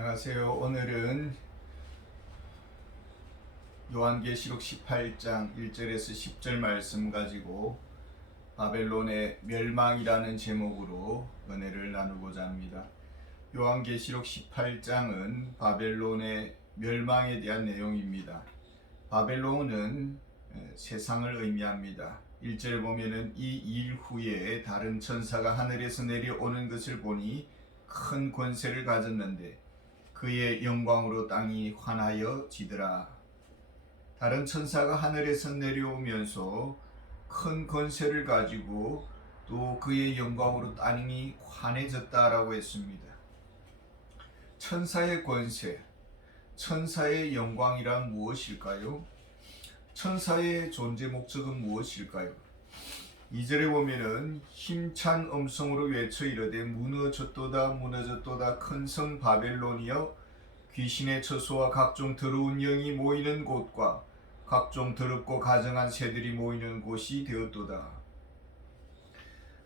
안녕하세요. 오늘은 요한계시록 18장 1절에서 10절 말씀 가지고 바벨론의 멸망이라는 제목으로 은혜를 나누고자 합니다. 요한계시록 18장은 바벨론의 멸망에 대한 내용입니다. 바벨론은 세상을 의미합니다. 1절에 보면은 이 일 후에 다른 천사가 하늘에서 내려오는 것을 보니 큰 권세를 가졌는데 그의 영광으로 땅이 환하여 지더라. 다른 천사가 하늘에서 내려오면서 큰 권세를 가지고 또 그의 영광으로 땅이 환해졌다라고 했습니다. 천사의 권세, 천사의 영광이란 무엇일까요? 천사의 존재 목적은 무엇일까요? 2절에 보면은 힘찬 음성으로 외쳐 이르되 무너졌도다 무너졌도다 큰 성 바벨론이여 귀신의 처소와 각종 더러운 영이 모이는 곳과 각종 더럽고 가증한 새들이 모이는 곳이 되었도다.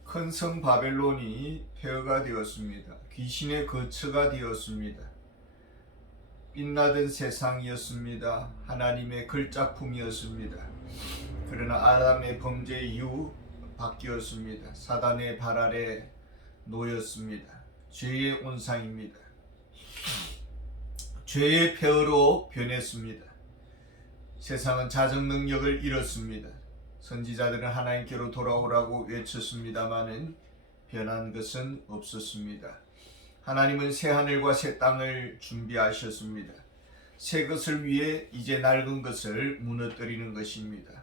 큰 성 바벨론이 폐허가 되었습니다. 귀신의 거처가 되었습니다. 빛나던 세상이었습니다. 하나님의 걸작품이었습니다. 그러나 아담의 범죄 이후 바뀌었습니다. 사단의 발 아래 놓였습니다. 죄의 온상입니다. 죄의 폐허로 변했습니다. 세상은 자정 능력을 잃었습니다. 선지자들은 하나님께로 돌아오라고 외쳤습니다마는 변한 것은 없었습니다. 하나님은 새 하늘과 새 땅을 준비하셨습니다. 새 것을 위해 이제 낡은 것을 무너뜨리는 것입니다.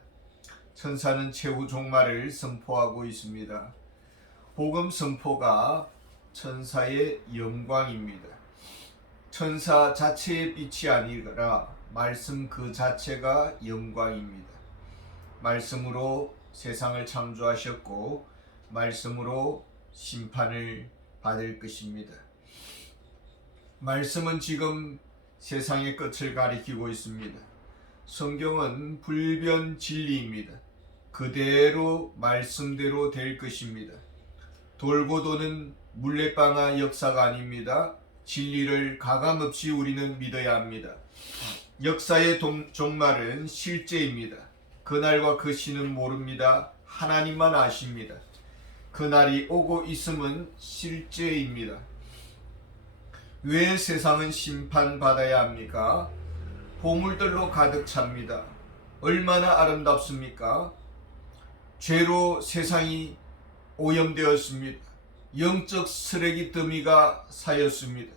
천사는 최후 종말을 선포하고 있습니다. 복음 선포가 천사의 영광입니다. 천사 자체의 빛이 아니라 말씀 그 자체가 영광입니다. 말씀으로 세상을 창조하셨고 말씀으로 심판을 받을 것입니다. 말씀은 지금 세상의 끝을 가리키고 있습니다. 성경은 불변 진리입니다. 그대로 말씀대로 될 것입니다. 돌고 도는 물레방아 역사가 아닙니다. 진리를 가감없이 우리는 믿어야 합니다. 역사의 종말은 실제입니다. 그날과 그 시는 모릅니다. 하나님만 아십니다. 그날이 오고 있음은 실제입니다. 왜 세상은 심판받아야 합니까? 보물들로 가득 찹니다. 얼마나 아름답습니까? 죄로 세상이 오염되었습니다. 영적 쓰레기 더미가 쌓였습니다.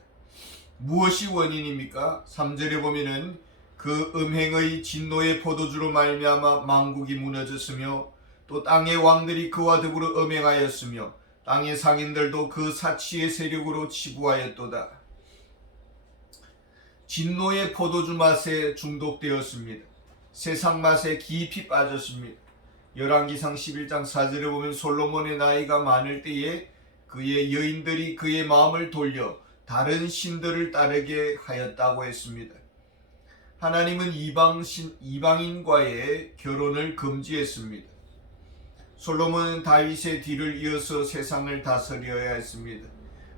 무엇이 원인입니까? 3절에 보면은 그 음행의 진노의 포도주로 말미암아 만국이 무너졌으며 또 땅의 왕들이 그와 더불어 음행하였으며 땅의 상인들도 그 사치의 세력으로 치부하였도다. 진노의 포도주 맛에 중독되었습니다. 세상 맛에 깊이 빠졌습니다. 열왕기상 11장 4절에 보면 솔로몬의 나이가 많을 때에 그의 여인들이 그의 마음을 돌려 다른 신들을 따르게 하였다고 했습니다. 하나님은 이방인과의 결혼을 금지했습니다. 솔로몬은 다윗의 뒤를 이어서 세상을 다스려야 했습니다.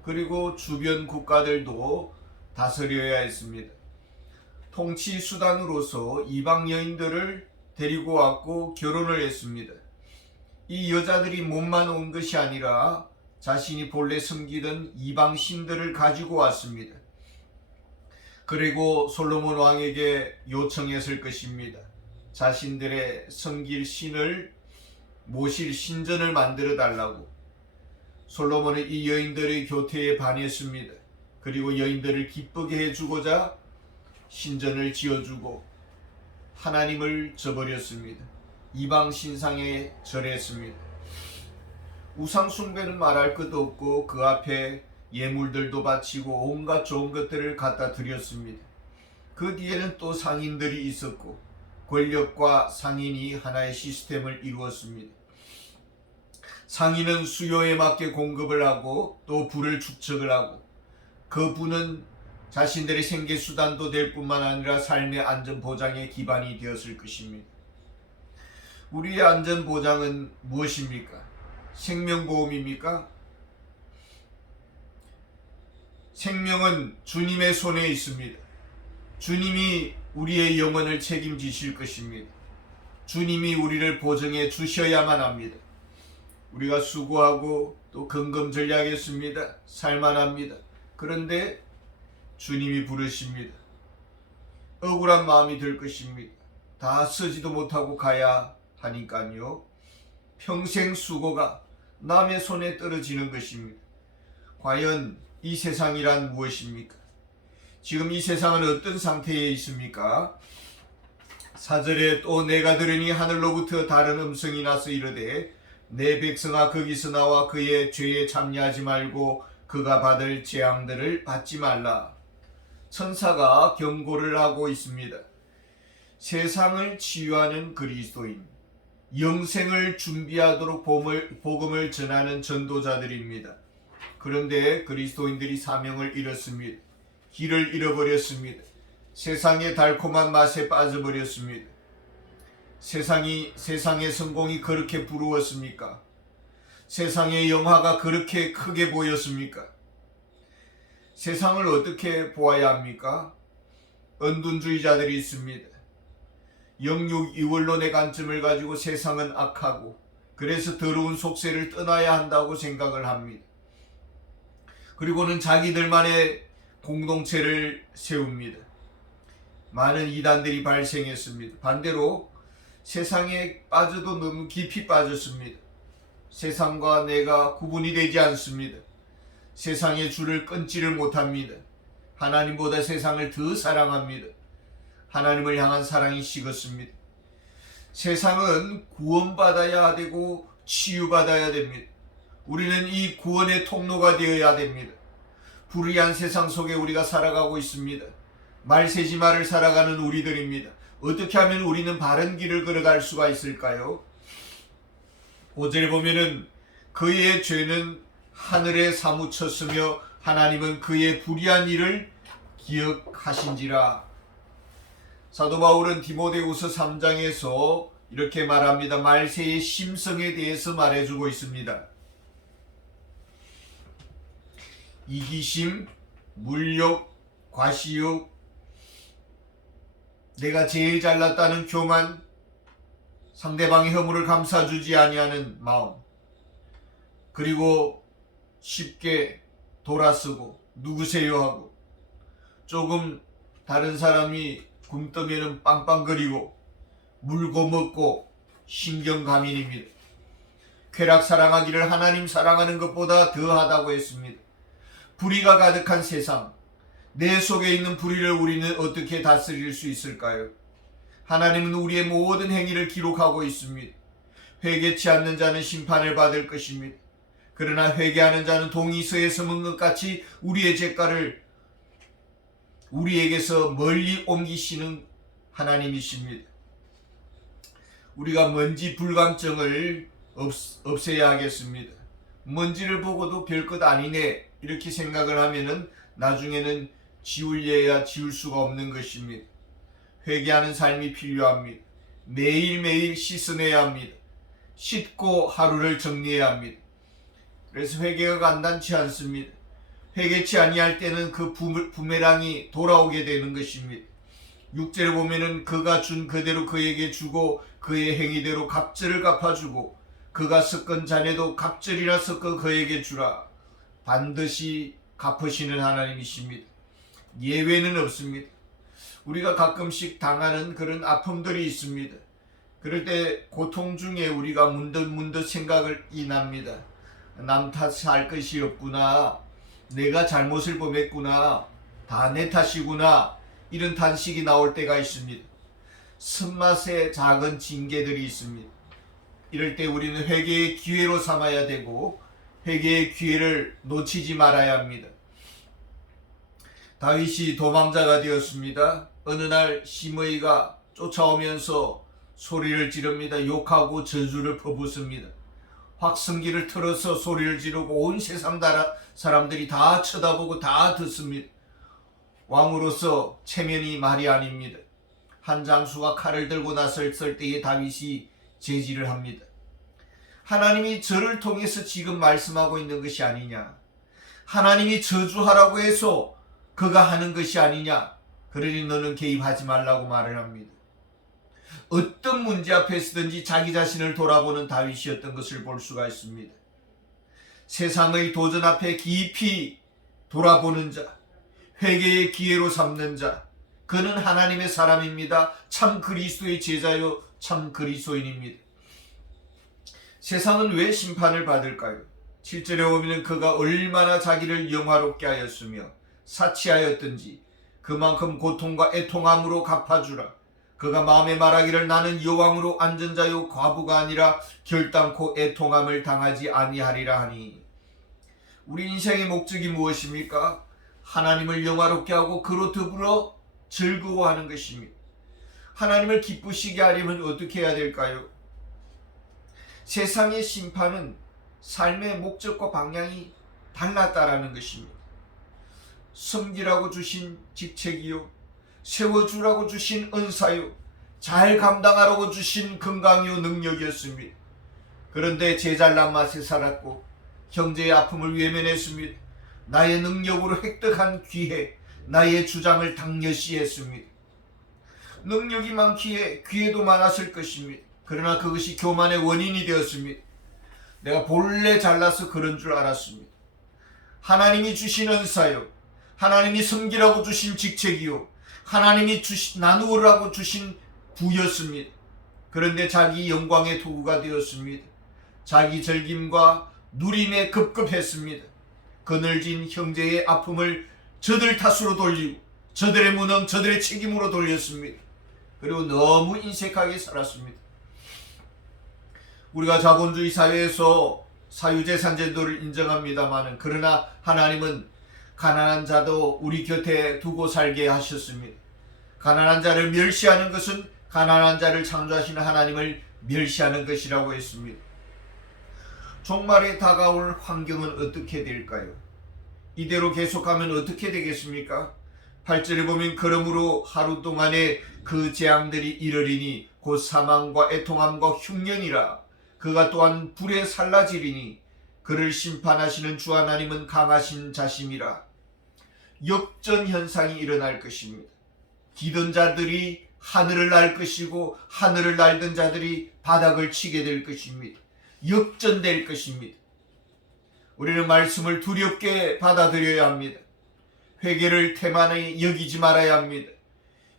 그리고 주변 국가들도 다스려야 했습니다. 통치 수단으로서 이방 여인들을 데리고 왔고 결혼을 했습니다. 이 여자들이 몸만 온 것이 아니라 자신이 본래 섬기던 이방 신들을 가지고 왔습니다. 그리고 솔로몬 왕에게 요청했을 것입니다. 자신들의 섬길 신을 모실 신전을 만들어 달라고. 솔로몬은 이 여인들의 교태에 반했습니다. 그리고 여인들을 기쁘게 해주고자 신전을 지어주고 하나님을 저버렸습니다. 이방 신상에 절했습니다. 우상 숭배는 말할 것도 없고 그 앞에 예물들도 바치고 온갖 좋은 것들을 갖다 드렸습니다. 그 뒤에는 또 상인들이 있었고 권력과 상인이 하나의 시스템을 이루었습니다. 상인은 수요에 맞게 공급을 하고 또 부를 축적을 하고 그 부는 자신들의 생계수단도 될 뿐만 아니라 삶의 안전보장의 기반이 되었을 것입니다. 우리의 안전보장은 무엇입니까? 생명보험입니까? 생명은 주님의 손에 있습니다. 주님이 우리의 영혼을 책임지실 것입니다. 주님이 우리를 보증해 주셔야만 합니다. 우리가 수고하고 또 근검절약했습니다. 살만합니다. 그런데 주님이 부르십니다. 억울한 마음이 들 것입니다. 다 쓰지도 못하고 가야 하니까요. 평생 수고가 남의 손에 떨어지는 것입니다. 과연 이 세상이란 무엇입니까? 지금 이 세상은 어떤 상태에 있습니까? 4절에 또 내가 들으니 하늘로부터 다른 음성이 나서 이르되 내 백성아 거기서 나와 그의 죄에 참여하지 말고 그가 받을 재앙들을 받지 말라. 천사가 경고를 하고 있습니다. 세상을 치유하는 그리스도인, 영생을 준비하도록 복음을 전하는 전도자들입니다. 그런데 그리스도인들이 사명을 잃었습니다. 길을 잃어버렸습니다. 세상의 달콤한 맛에 빠져버렸습니다. 세상의 성공이 그렇게 부러웠습니까? 세상의 영화가 그렇게 크게 보였습니까? 세상을 어떻게 보아야 합니까? 은둔주의자들이 있습니다. 영육 이원론의 관점을 가지고 세상은 악하고 그래서 더러운 속세를 떠나야 한다고 생각을 합니다. 그리고는 자기들만의 공동체를 세웁니다. 많은 이단들이 발생했습니다. 반대로 세상에 빠져도 너무 깊이 빠졌습니다. 세상과 내가 구분이 되지 않습니다. 세상의 줄을 끊지를 못합니다. 하나님보다 세상을 더 사랑합니다. 하나님을 향한 사랑이 식었습니다. 세상은 구원받아야 되고 치유받아야 됩니다. 우리는 이 구원의 통로가 되어야 됩니다. 불의한 세상 속에 우리가 살아가고 있습니다. 말세지마를 살아가는 우리들입니다. 어떻게 하면 우리는 바른 길을 걸어갈 수가 있을까요? 5절에 보면은 그의 죄는 하늘에 사무쳤으며 하나님은 그의 불의한 일을 기억하신지라. 사도 바울은 디모데후서 3장에서 이렇게 말합니다. 말세의 심성에 대해서 말해주고 있습니다. 이기심, 물욕, 과시욕, 내가 제일 잘났다는 교만, 상대방의 허물을 감싸주지 아니하는 마음, 그리고 쉽게 돌아서고 누구세요 하고 조금 다른 사람이 굶떠면은 빵빵거리고 물고 먹고 신경가민입니다. 쾌락 사랑하기를 하나님 사랑하는 것보다 더하다고 했습니다. 불의가 가득한 세상, 내 속에 있는 불의를 우리는 어떻게 다스릴 수 있을까요? 하나님은 우리의 모든 행위를 기록하고 있습니다. 회개치 않는 자는 심판을 받을 것입니다. 그러나 회개하는 자는 동이서에 서문 것 같이 우리의 죄가를 우리에게서 멀리 옮기시는 하나님이십니다. 우리가 먼지 불감증을 없애야 하겠습니다. 먼지를 보고도 별것 아니네 이렇게 생각을 하면은 나중에는 지울래야 지울 수가 없는 것입니다. 회개하는 삶이 필요합니다. 매일매일 씻어내야 합니다. 씻고 하루를 정리해야 합니다. 그래서 회개가 간단치 않습니다. 회개치 아니할 때는 그 부메랑이 돌아오게 되는 것입니다. 6절에 보면은 그가 준 그대로 그에게 주고 그의 행위대로 갑절을 갚아주고 그가 섞은 잔에도 갑절이나 섞어 그에게 주라. 반드시 갚으시는 하나님이십니다. 예외는 없습니다. 우리가 가끔씩 당하는 그런 아픔들이 있습니다. 그럴 때 고통 중에 우리가 문득문득 생각이 납니다. 남 탓할 것이 없구나. 내가 잘못을 범했구나. 다 내 탓이구나. 이런 단식이 나올 때가 있습니다. 쓴맛의 작은 징계들이 있습니다. 이럴 때 우리는 회개의 기회로 삼아야 되고 회개의 기회를 놓치지 말아야 합니다. 다윗이 도망자가 되었습니다. 어느 날 시므이가 쫓아오면서 소리를 지릅니다. 욕하고 저주를 퍼붓습니다. 확성기를 틀어서 소리를 지르고 온 세상 사람들이 다 쳐다보고 다 듣습니다. 왕으로서 체면이 말이 아닙니다. 한 장수가 칼을 들고 나섰을 때에 다윗이 제지를 합니다. 하나님이 저를 통해서 지금 말씀하고 있는 것이 아니냐. 하나님이 저주하라고 해서 그가 하는 것이 아니냐. 그러니 너는 개입하지 말라고 말을 합니다. 어떤 문제 앞에 서든지 자기 자신을 돌아보는 다윗이었던 것을 볼 수가 있습니다. 세상의 도전 앞에 깊이 돌아보는 자, 회개의 기회로 삼는 자, 그는 하나님의 사람입니다. 참 그리스도의 제자요, 참 그리스도인입니다. 세상은 왜 심판을 받을까요? 7절에 보면 그가 얼마나 자기를 영화롭게 하였으며 사치하였든지 그만큼 고통과 애통함으로 갚아주라. 그가 마음에 말하기를 나는 여왕으로 앉은 자요 과부가 아니라 결단코 애통함을 당하지 아니하리라 하니. 우리 인생의 목적이 무엇입니까? 하나님을 영화롭게 하고 그로 더불어 즐거워하는 것입니다. 하나님을 기쁘시게 하려면 어떻게 해야 될까요? 세상의 심판은 삶의 목적과 방향이 달랐다라는 것입니다. 섬기라고 주신 직책이요, 세워주라고 주신 은사요, 잘 감당하라고 주신 건강이요 능력이었습니다. 그런데 제잘난 맛에 살았고 형제의 아픔을 외면했습니다. 나의 능력으로 획득한 기회, 나의 주장을 당연시했습니다. 능력이 많기에 기회도 많았을 것입니다. 그러나 그것이 교만의 원인이 되었습니다. 내가 본래 잘나서 그런 줄 알았습니다. 하나님이 주신 은사요, 하나님이 섬기라고 주신 직책이요, 하나님이 나누라고 주신 부였습니다. 그런데 자기 영광의 도구가 되었습니다. 자기 즐김과 누림에 급급했습니다. 그늘진 형제의 아픔을 저들 탓으로 돌리고 저들의 무능, 저들의 책임으로 돌렸습니다. 그리고 너무 인색하게 살았습니다. 우리가 자본주의 사회에서 사유재산 제도를 인정합니다마는, 그러나 하나님은 가난한 자도 우리 곁에 두고 살게 하셨습니다. 가난한 자를 멸시하는 것은 가난한 자를 창조하시는 하나님을 멸시하는 것이라고 했습니다. 종말에 다가올 환경은 어떻게 될까요? 이대로 계속하면 어떻게 되겠습니까? 8절에 보면 그러므로 하루 동안에 그 재앙들이 이르리니 곧 사망과 애통함과 흉년이라. 그가 또한 불에 살라지리니 그를 심판하시는 주 하나님은 강하신 자심이라. 역전 현상이 일어날 것입니다. 기던 자들이 하늘을 날 것이고 하늘을 날던 자들이 바닥을 치게 될 것입니다. 역전될 것입니다. 우리는 말씀을 두렵게 받아들여야 합니다. 회개를 태만히 여기지 말아야 합니다.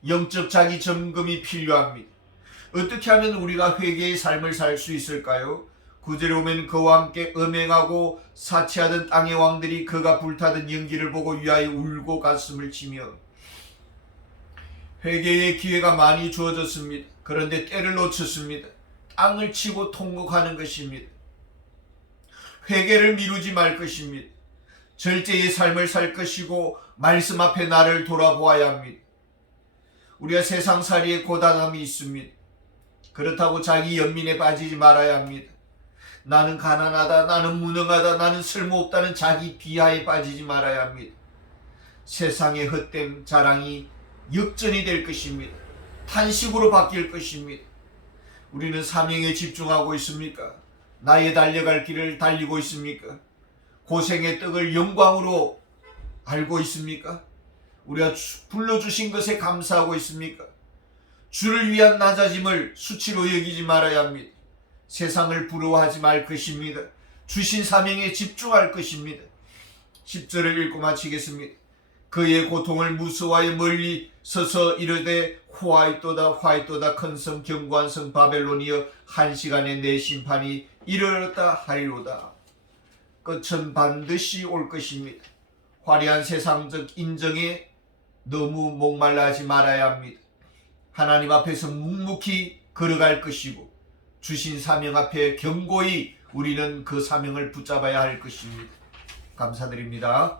영적 자기 점검이 필요합니다. 어떻게 하면 우리가 회개의 삶을 살 수 있을까요? 9절에 보면 그와 함께 음행하고 사치하던 땅의 왕들이 그가 불타던 연기를 보고 위하여 울고 가슴을 치며. 회개의 기회가 많이 주어졌습니다. 그런데 때를 놓쳤습니다. 땅을 치고 통곡하는 것입니다. 회개를 미루지 말 것입니다. 절제의 삶을 살 것이고 말씀 앞에 나를 돌아보아야 합니다. 우리가 세상살이에 고단함이 있습니다. 그렇다고 자기 연민에 빠지지 말아야 합니다. 나는 가난하다, 나는 무능하다, 나는 쓸모없다는 자기 비하에 빠지지 말아야 합니다. 세상의 헛됨, 자랑이 역전이 될 것입니다. 탄식으로 바뀔 것입니다. 우리는 사명에 집중하고 있습니까? 나의 달려갈 길을 달리고 있습니까? 고생의 떡을 영광으로 알고 있습니까? 우리가 불러주신 것에 감사하고 있습니까? 주를 위한 낮아짐을 수치로 여기지 말아야 합니다. 세상을 부러워하지 말 것입니다. 주신 사명에 집중할 것입니다. 10절을 읽고 마치겠습니다. 그의 고통을 무서워하여 멀리 서서 이르되 화이또다 화이또다 큰 성 견고한 성 바벨론이여 한 시간에 내 심판이 이르렀다 하리로다. 끝은 반드시 올 것입니다. 화려한 세상적 인정에 너무 목말라 하지 말아야 합니다. 하나님 앞에서 묵묵히 걸어갈 것이고 주신 사명 앞에 견고히 우리는 그 사명을 붙잡아야 할 것입니다. 감사드립니다.